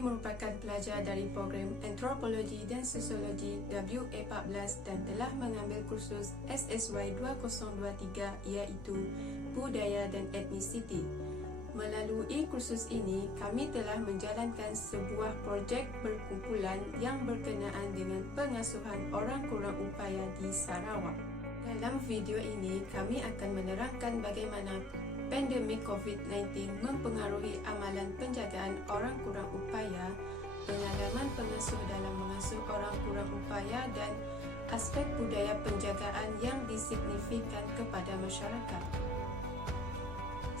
merupakan pelajar dari program Antropologi dan Sosiologi WA14 dan telah mengambil kursus SSY 2023 iaitu Budaya dan Etnisiti. Melalui kursus ini, kami telah menjalankan sebuah projek berkumpulan yang berkenaan dengan pengasuhan orang kurang upaya di Sarawak. Dalam video ini, kami akan menerangkan bagaimana pandemik COVID-19 mempengaruhi amalan penjagaan orang kurang upaya, pengalaman pengasuh dalam mengasuh orang kurang upaya dan aspek budaya penjagaan yang disignifikan kepada masyarakat.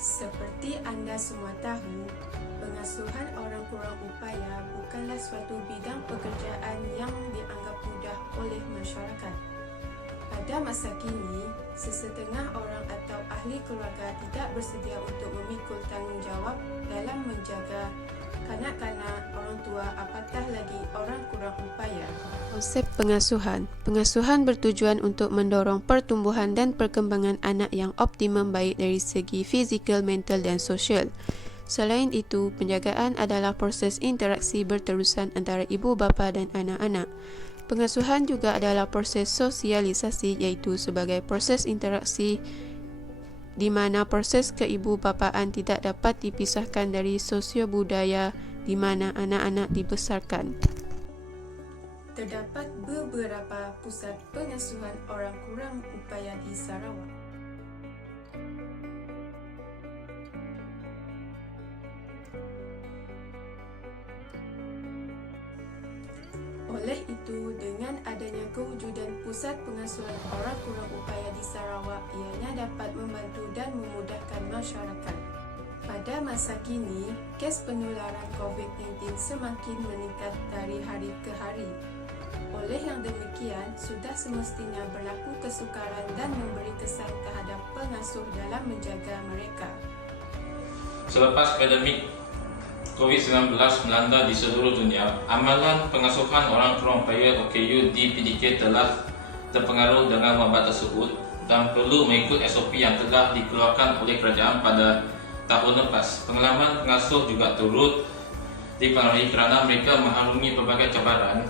Seperti anda semua tahu, pengasuhan orang kurang upaya bukanlah suatu bidang pekerjaan yang dianggap mudah oleh masyarakat. Pada masa kini, sesetengah orang atau ahli keluarga tidak bersedia untuk memikul tanggungjawab dalam menjaga kanak-kanak orang tua, apatah lagi orang kurang upaya. Konsep pengasuhan. Pengasuhan bertujuan untuk mendorong pertumbuhan dan perkembangan anak yang optimum baik dari segi fizikal, mental dan sosial. Selain itu, penjagaan adalah proses interaksi berterusan antara ibu bapa dan anak-anak. Pengasuhan juga adalah proses sosialisasi iaitu sebagai proses interaksi di mana proses keibubapaan tidak dapat dipisahkan dari sosio-budaya di mana anak-anak dibesarkan. Terdapat beberapa pusat pengasuhan orang kurang upaya di Sarawak. Oleh itu, dengan adanya kewujudan pusat pengasuhan orang kurang upaya di Sarawak, ianya dapat membantu dan memudahkan masyarakat. Pada masa kini, kes penularan COVID-19 semakin meningkat dari hari ke hari. Oleh yang demikian, sudah semestinya berlaku kesukaran dan memberi kesan terhadap pengasuh dalam menjaga mereka. Selepas pandemik COVID-19 melanda di seluruh dunia, amalan pengasuhan orang kurang upaya OKU di PDK telah terpengaruh dengan wabak tersebut dan perlu mengikut SOP yang telah dikeluarkan oleh kerajaan pada tahun lepas. Pengalaman pengasuh juga turut dipengaruhi kerana mereka mengharungi pelbagai cabaran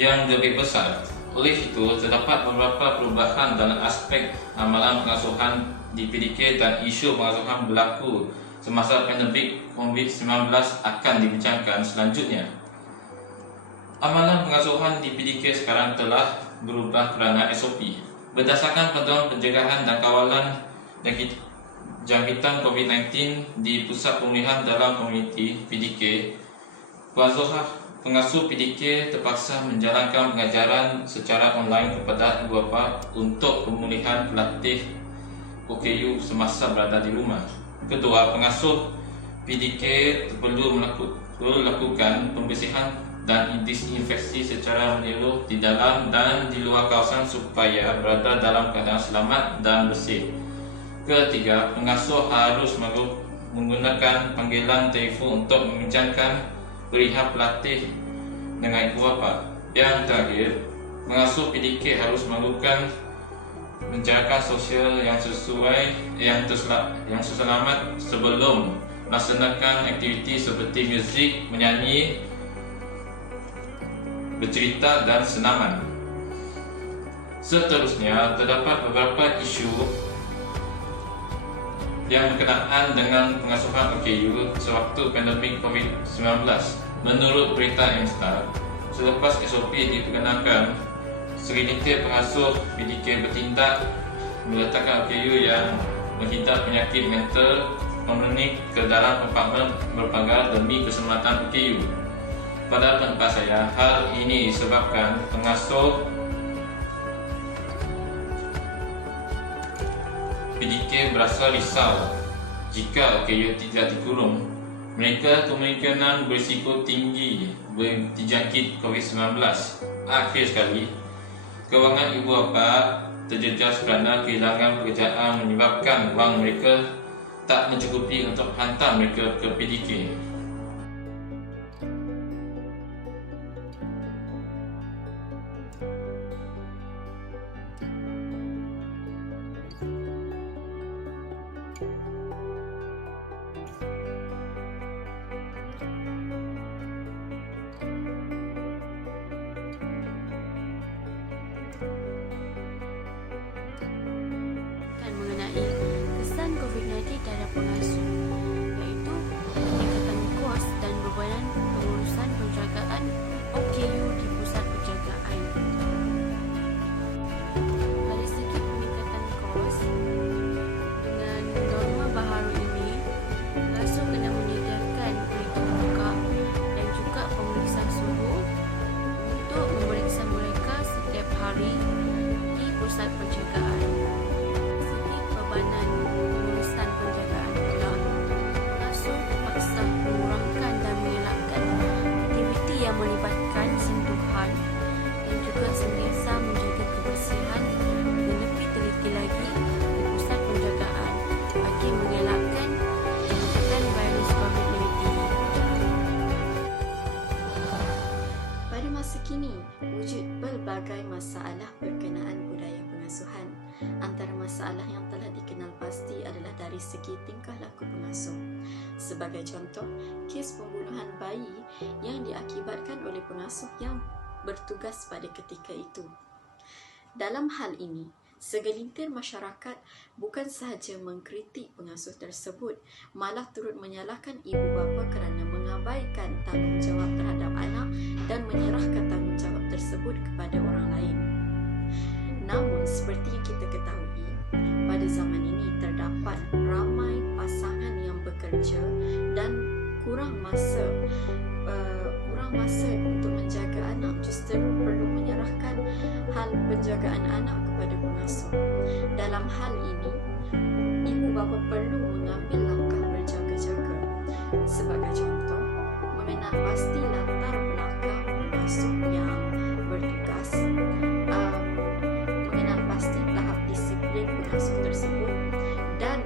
yang lebih besar. Oleh itu, terdapat beberapa perubahan dalam aspek amalan pengasuhan di PDK dan isu pengasuhan berlaku semasa pandemik COVID-19 akan dibincangkan selanjutnya. Amalan pengasuhan di PDK sekarang telah berubah kerana SOP. Berdasarkan Panduan Pencegahan dan Kawalan Jangkitan COVID-19 di Pusat Pemulihan dalam Komuniti PDK, pengasuh PDK terpaksa menjalankan pengajaran secara online kepada ibu bapa untuk pemulihan pelatih OKU semasa berada di rumah. Kedua, pengasuh PDK perlu melakukan pembersihan dan disinfeksi secara menyeluruh di dalam dan di luar kawasan supaya berada dalam keadaan selamat dan bersih. Ketiga, pengasuh harus menggunakan panggilan telefon untuk membincangkan perihal pelatih dengan ibu bapa. Yang terakhir, pengasuh PDK harus melakukan menjaga sosial yang sesuai yang selamat sebelum melaksanakan aktiviti seperti muzik, menyanyi, bercerita dan senaman. Seterusnya, terdapat beberapa isu yang berkenaan dengan pengasuhan OKU sewaktu pandemik COVID-19. Menurut berita Instar, selepas SOP diperkenalkan, segelintir pengasuh PDK bertindak meletakkan OKU yang mengidap penyakit mental kronik ke dalam apartmen berpagar demi keselamatan OKU. Pada pendapat saya, hal ini disebabkan pengasuh PDK berasa risau jika OKU tidak dikurung. Mereka kemungkinan berisiko tinggi dijangkit COVID-19. Akhir sekali, kewangan ibu bapa terjejas kerana kehilangan pekerjaan menyebabkan wang mereka tak mencukupi untuk hantar mereka ke PDK. masalah berkenaan budaya pengasuhan. Antara masalah yang telah dikenal pasti adalah dari segi tingkah laku pengasuh. Sebagai contoh, kes pembunuhan bayi yang diakibatkan oleh pengasuh yang bertugas pada ketika itu. Dalam hal ini, segelintir masyarakat bukan sahaja mengkritik pengasuh tersebut, malah turut menyalahkan ibu bapa kerana mengabaikan tanggungjawab terhadap anak dan menyerahkan tanggungjawab tersebut kepada orang lain. Namun, seperti yang kita ketahui, pada zaman ini terdapat ramai pasangan yang bekerja dan kurang masa untuk menjaga anak, justru perlu menyerahkan hal penjagaan anak kepada pengasuh. Dalam hal ini, ibu bapa perlu mengambil langkah berjaga-jaga. Sebagai contoh, mengenal pasti latar belakang pengasuh yang bertugas, mengenal pasti tahap disiplin pengasuh tersebut, dan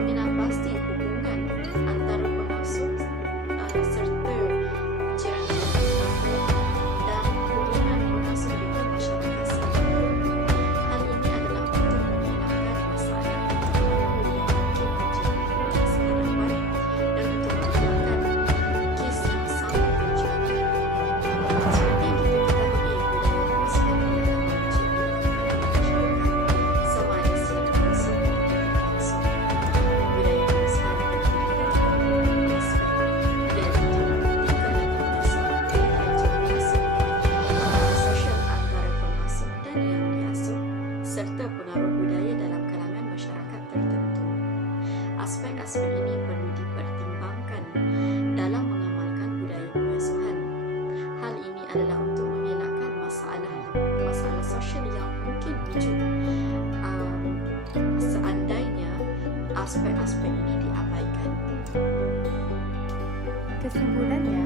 mengenal pasti hubungan antara pengasuh serta jiran-jiran dan hubungan pengasuh dengan masyarakat sekitar. Hal ini adalah untuk menghilangkan masalah yang mungkin menjadi masa hadapan dan untuk menghilangkan kes yang sama terjadi. Seperti yang kita ketahui, budaya pengasuhan adalah masyarakat sama ada secara langsung maupun tidak langsung. Budaya pengasuhan terdiri dari beberapa aspek, iaitu tingkah laku pengasuh, interaksi pengasuh, hubungan sosial antara pengasuh dan yang diasuh, serta pengaruh budaya dalam kalangan masyarakat tertentu. Aspek-aspek ini perlu dipertimbangkan dalam mengamalkan budaya pengasuhan. Hal ini adalah untuk mengelakkan masalah sosial yang mungkin wujud seandainya aspek-aspek ini diabaikan. Kesimpulannya,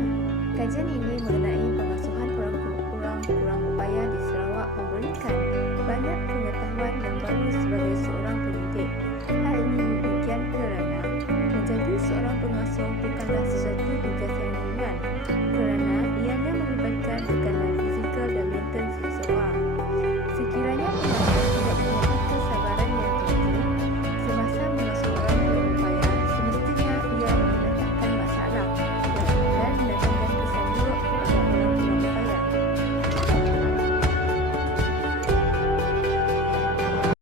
kajian ini mengenai pengasuhan kurang upaya di Sarawak memberikan banyak